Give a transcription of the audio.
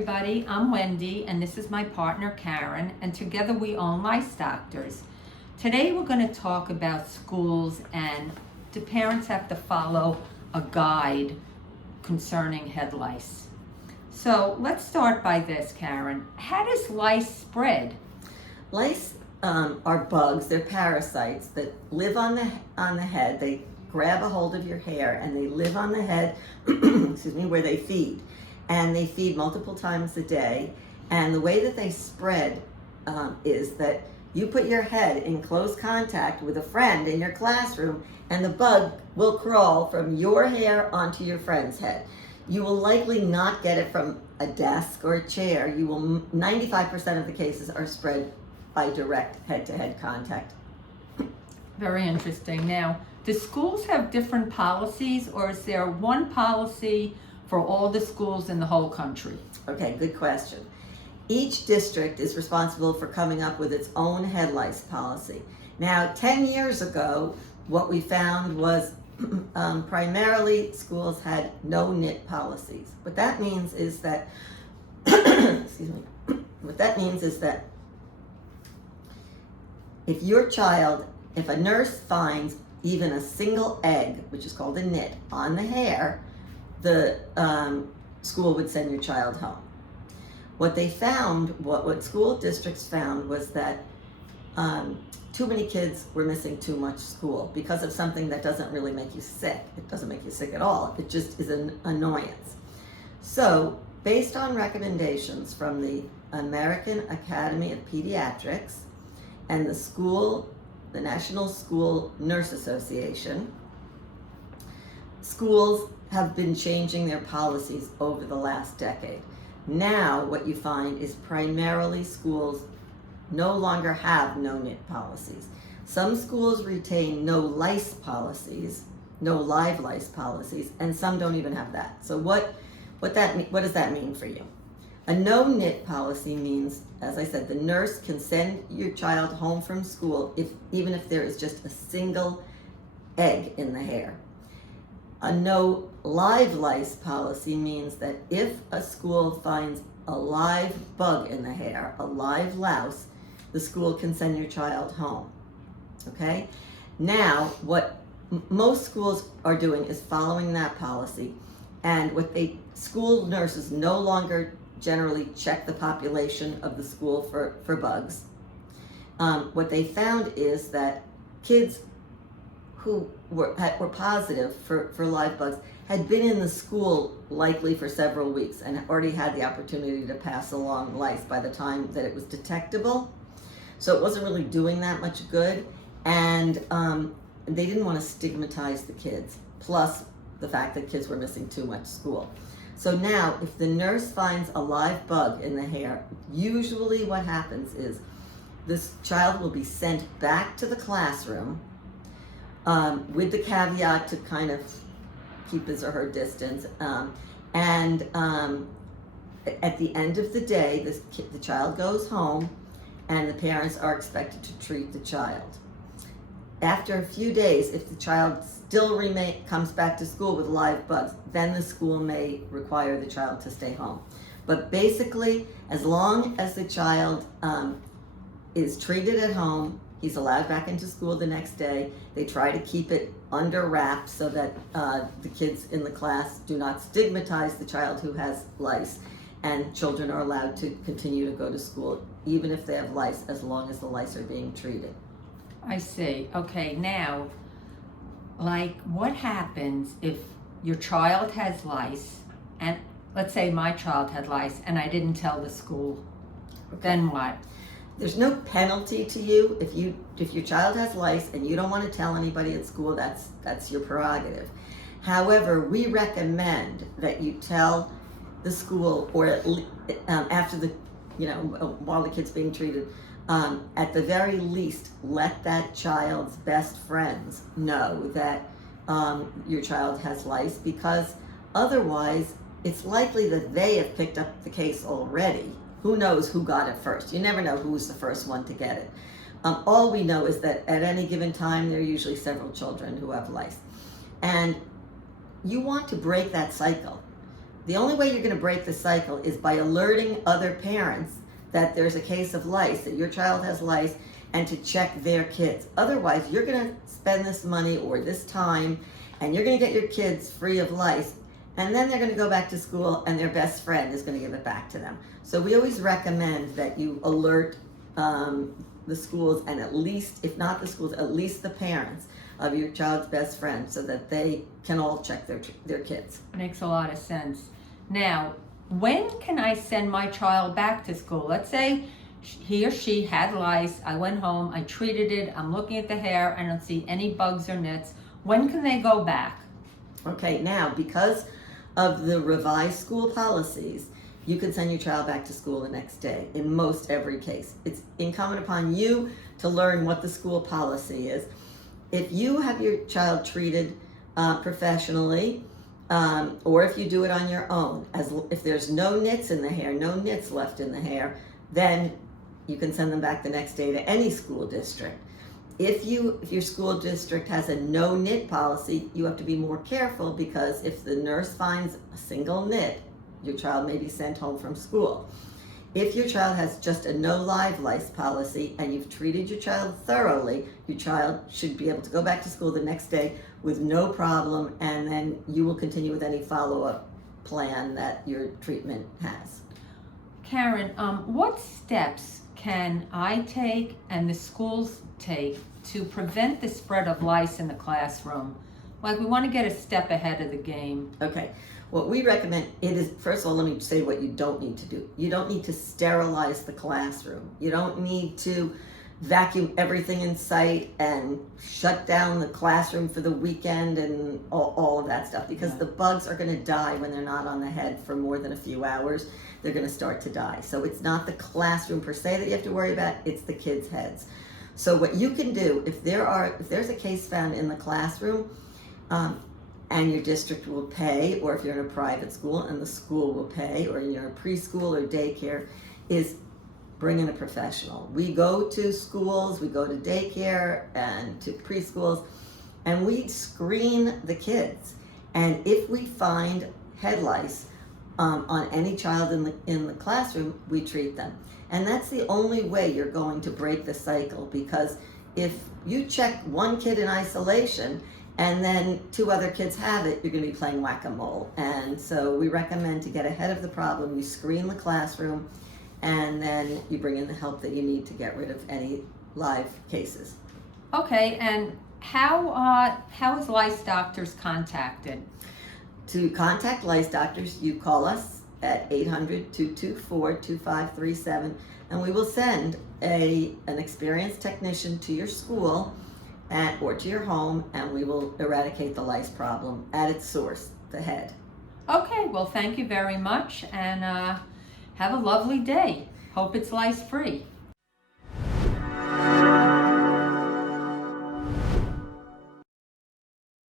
everybody, I'm Wendy and this is my partner Karen, and together we own LiceDoctors. Today we're going to talk about schools and do parents have to follow a guide concerning head lice. So let's start by this, Karen. How does lice spread? Lice are bugs, they're parasites that live on the head. They grab a hold of your hair and they live on the head, excuse me, where they feed. And they feed multiple times a day. And the way that they spread is that you put your head in close contact with a friend in your classroom and the bug will crawl from your hair onto your friend's head. You will likely not get it from a desk or a chair. 95% of the cases are spread by direct head-to-head contact. Very interesting. Now, do schools have different policies, or is there one policy for all the schools in the whole country? Okay, good question. Each district is responsible for coming up with its own head lice policy. Now, 10 years ago, what we found was primarily schools had no knit policies. What that means is that, excuse me, what that means is that if a nurse finds even a single egg, which is called a nit, on the hair, the school would send your child home. What they found, what school districts found, was that too many kids were missing too much school because of something that doesn't really make you sick. It doesn't make you sick at all. It just is an annoyance. So, based on recommendations from the American Academy of Pediatrics and the National School Nurse Association, schools have been changing their policies over the last decade. Now what you find is primarily schools no longer have no knit policies. Some schools retain no lice policies, no live lice policies, and some don't even have that. So what does that mean for you? A no knit policy means, as I said, the nurse can send your child home from school even if there is just a single egg in the hair. A no live lice policy means that if a school finds a live bug in the hair, a live louse, the school can send your child home. Okay? Now, what most schools are doing is following that policy, and school nurses no longer generally check the population of the school for bugs. What they found is that kids who were positive for live bugs had been in the school likely for several weeks and already had the opportunity to pass along lice by the time that it was detectable. So it wasn't really doing that much good, and they didn't want to stigmatize the kids, plus the fact that kids were missing too much school. So now, if the nurse finds a live bug in the hair, usually what happens is this child will be sent back to the classroom with the caveat to kind of keep his or her distance. And at the end of the day, the child goes home and the parents are expected to treat the child. After a few days, if the child still comes back to school with live bugs, then the school may require the child to stay home. But basically, as long as the child is treated at home, he's allowed back into school the next day. They try to keep it under wraps so that the kids in the class do not stigmatize the child who has lice, and children are allowed to continue to go to school even if they have lice, as long as the lice are being treated. I see. Okay, now, what happens if your child has lice, and let's say my child had lice and I didn't tell the school? Okay. Then what? There's no penalty to you if your child has lice and you don't want to tell anybody at school. That's your prerogative. However, we recommend that you tell the school, or after while the kid's being treated. At the very least, let that child's best friends know that your child has lice, because otherwise it's likely that they have picked up the case already. Who knows who got it first? You never know who's the first one to get it. All we know is that at any given time, there are usually several children who have lice. And you want to break that cycle. the only way you're going to break the cycle is by alerting other parents that there's a case of lice, that your child has lice, and to check their kids. Otherwise, you're going to spend this money or this time, and you're going to get your kids free of lice, and then they're going to go back to school, and their best friend is going to give it back to them. So we always recommend that you alert the schools, and at least, if not the schools, at least the parents of your child's best friend, so that they can all check their kids. Makes a lot of sense. Now, when can I send my child back to school? Let's say he or she had lice. I went home, I treated it, I'm looking at the hair, I don't see any bugs or nits. When can they go back? Okay, now because of the revised school policies, you can send your child back to school the next day in most every case. It's incumbent upon you to learn what the school policy is. If you have your child treated professionally, or if you do it on your own, if there's no nits in the hair, no nits left in the hair, then you can send them back the next day to any school district. If your school district has a no nit policy, you have to be more careful, because if the nurse finds a single nit, your child may be sent home from school. If your child has just a no live lice policy and you've treated your child thoroughly, your child should be able to go back to school the next day with no problem, and then you will continue with any follow-up plan that your treatment has. Karen, what steps can I take and the schools take to prevent the spread of lice in the classroom? Like, we want to get a step ahead of the game. Okay, what we recommend, first of all, let me say what you don't need to do. You don't need to sterilize the classroom. You don't need to vacuum everything in sight and shut down the classroom for the weekend and all of that stuff, because the bugs are going to die when they're not on the head for more than a few hours. They're going to start to die. So it's not the classroom per se that you have to worry about, it's the kids' heads. So what you can do, if there's a case found in the classroom, and your district will pay, or if you're in a private school and the school will pay, or you're in a preschool or daycare, is bring in a professional. We go to schools, we go to daycare and to preschools, and we screen the kids. And if we find head lice on any child in the classroom, we treat them. And that's the only way you're going to break the cycle, because if you check one kid in isolation and then 2 other kids have it, you're going to be playing whack-a-mole. And so we recommend to get ahead of the problem, you screen the classroom, and then you bring in the help that you need to get rid of any live cases. Okay, and how is LiceDoctors contacted? To contact LiceDoctors, you call us at 800-224-2537, and we will send an experienced technician to your school or to your home, and we will eradicate the lice problem at its source, the head. Okay, well, thank you very much, and have a lovely day. Hope it's lice-free.